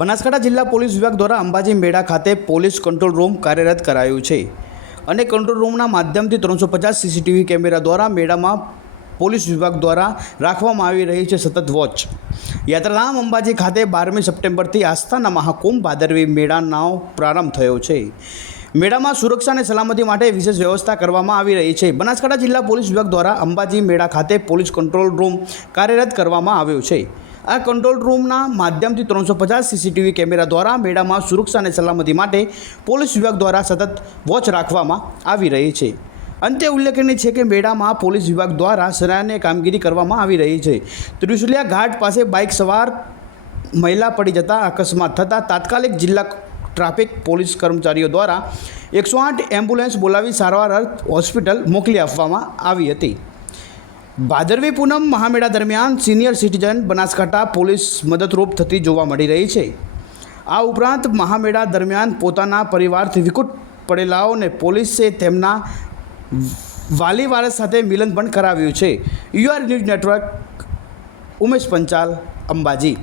બનાસકાંઠા જિલ્લા પોલીસ વિભાગ દ્વારા અંબાજી મેળા ખાતે પોલીસ કંટ્રોલ રૂમ કાર્યરત કરાયું છે અને કંટ્રોલ રૂમના માધ્યમથી 350 સીસીટીવી કેમેરા દ્વારા મેળામાં પોલીસ વિભાગ દ્વારા રાખવામાં આવી રહી છે સતત વોચ। યાત્રાધામ અંબાજી ખાતે 12મી સપ્ટેમ્બરથી આસ્થાના મહાકુંભ ભાદરવી મેળાનો પ્રારંભ થયો છે। મેળામાં સુરક્ષા અને સલામતી માટે વિશેષ વ્યવસ્થા કરવામાં આવી રહી છે। બનાસકાંઠા જિલ્લા પોલીસ વિભાગ દ્વારા અંબાજી મેળા ખાતે પોલીસ કંટ્રોલ રૂમ કાર્યરત કરવામાં આવ્યો છે। આ કંટ્રોલ રૂમના માધ્યમથી 350 સીસીટીવી કેમેરા દ્વારા મેળામાં સુરક્ષા અને સલામતી માટે પોલીસ વિભાગ દ્વારા સતત વોચ રાખવામાં આવી રહી છે। અંતે ઉલ્લેખનીય છે કે મેળામાં પોલીસ વિભાગ દ્વારા સરાહનીય કામગીરી કરવામાં આવી રહી છે। ત્રિશુલિયા ઘાટ પાસે બાઇક સવાર મહિલા પડી જતા અકસ્માત થતાં તાત્કાલિક જિલ્લા ટ્રાફિક પોલીસ કર્મચારીઓ દ્વારા 108 એમ્બ્યુલન્સ બોલાવી સારવાર અર્થે હોસ્પિટલ મોકલી આપવામાં આવી હતી। ભાદરવી પૂનમ મહામેળા દરમિયાન સિનિયર સિટીઝન બનાસકાંઠા પોલીસ મદદરૂપ થતી જોવા મળી રહી છે। આ ઉપરાંત મહામેળા દરમિયાન પોતાના પરિવારથી વિકુટ પડેલાઓને પોલીસે તેમના વાલી વારસ સાથે મિલન પણ કરાવ્યું છે। UR news network, Umesh Panchal, Ambaji.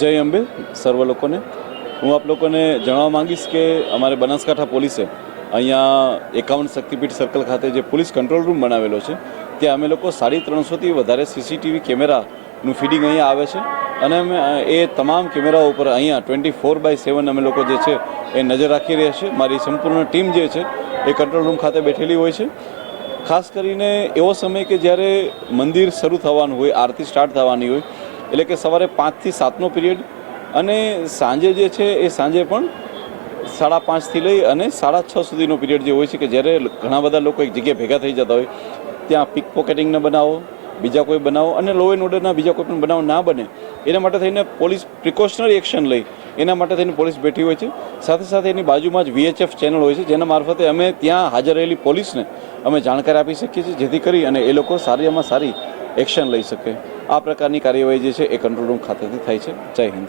જય અંબે સર્વ લોકોને। હું આપ લોકોને જણાવવા માંગીશ કે અમારે બનાસકાંઠા પોલીસે અહીંયા 51 શક્તિપીઠ સર્કલ ખાતે જે પોલીસ કંટ્રોલ રૂમ બનાવેલો છે ત્યાં અમે લોકો 350થી વધારે સીસીટીવી કેમેરાનું ફીડિંગ અહીંયા આવે છે અને અમે એ તમામ કેમેરાઓ ઉપર અહીંયા 24/7 અમે લોકો જે છે એ નજર રાખી રહ્યા છીએ। મારી સંપૂર્ણ ટીમ જે છે એ કંટ્રોલ રૂમ ખાતે બેઠેલી હોય છે। ખાસ કરીને એવો સમય કે જ્યારે મંદિર શરૂ થવાનું હોય, આરતી સ્ટાર્ટ થવાની હોય, એટલે કે સવારે 5 થી 7નો પીરિયડ અને સાંજે જે છે એ સાંજે પણ 5:30થી લઈ અને 6:30 સુધીનો પીરિયડ જે હોય છે કે જ્યારે ઘણા બધા લોકો એક જગ્યાએ ભેગા થઈ જતા હોય ત્યાં પિક પોકેટિંગના બનાવો, બીજા કોઈ બનાવો અને લો એન્ડ ઓર્ડરના બીજા કોઈ પણ બનાવ ના બને એના માટે થઈને પોલીસ પ્રિકોશનરી એક્શન લઈ એના માટે થઈને પોલીસ બેઠી હોય છે। સાથે સાથે એની બાજુમાં જ VHF ચેનલ હોય છે જેના મારફતે અમે ત્યાં હાજર રહેલી પોલીસને અમે જાણકારી આપી શકીએ છીએ જેથી કરી અને એ લોકો સારીમાં સારી એક્શન લઈ શકે। આ પ્રકારની કાર્યવાહી જે છે એ કંટ્રોલ રૂમ ખાતેથી થાય છે। જય હિન્દ।